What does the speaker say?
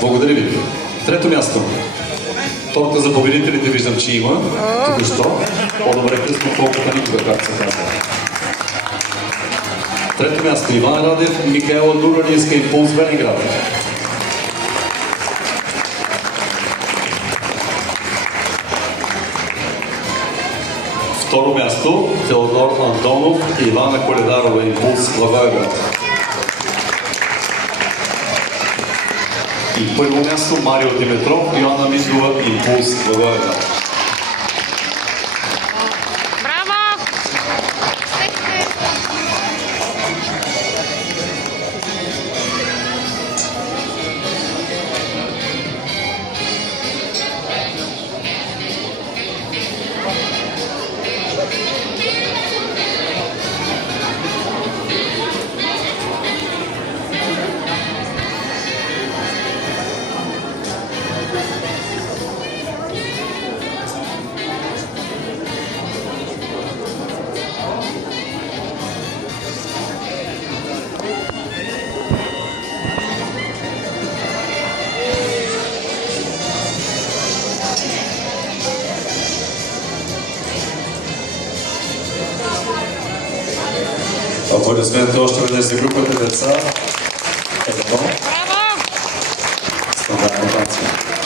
Благодаря ви. Трето място. Торта за победителите виждам, че има. Тук що? По-добре късно, колкото никога, както се казва. Трето място. Иван Радев, Микаела Дуралийска, Импулс Велинград. Второ място. Теодор Антонов и Ивана Коледарова, Импулс Благоевград. И първо място Марио Димитров и Йоанна Мислова, Импулс Благоевград. Аплодисменти още веднъж за групата деца. Ето. Стандартна танция.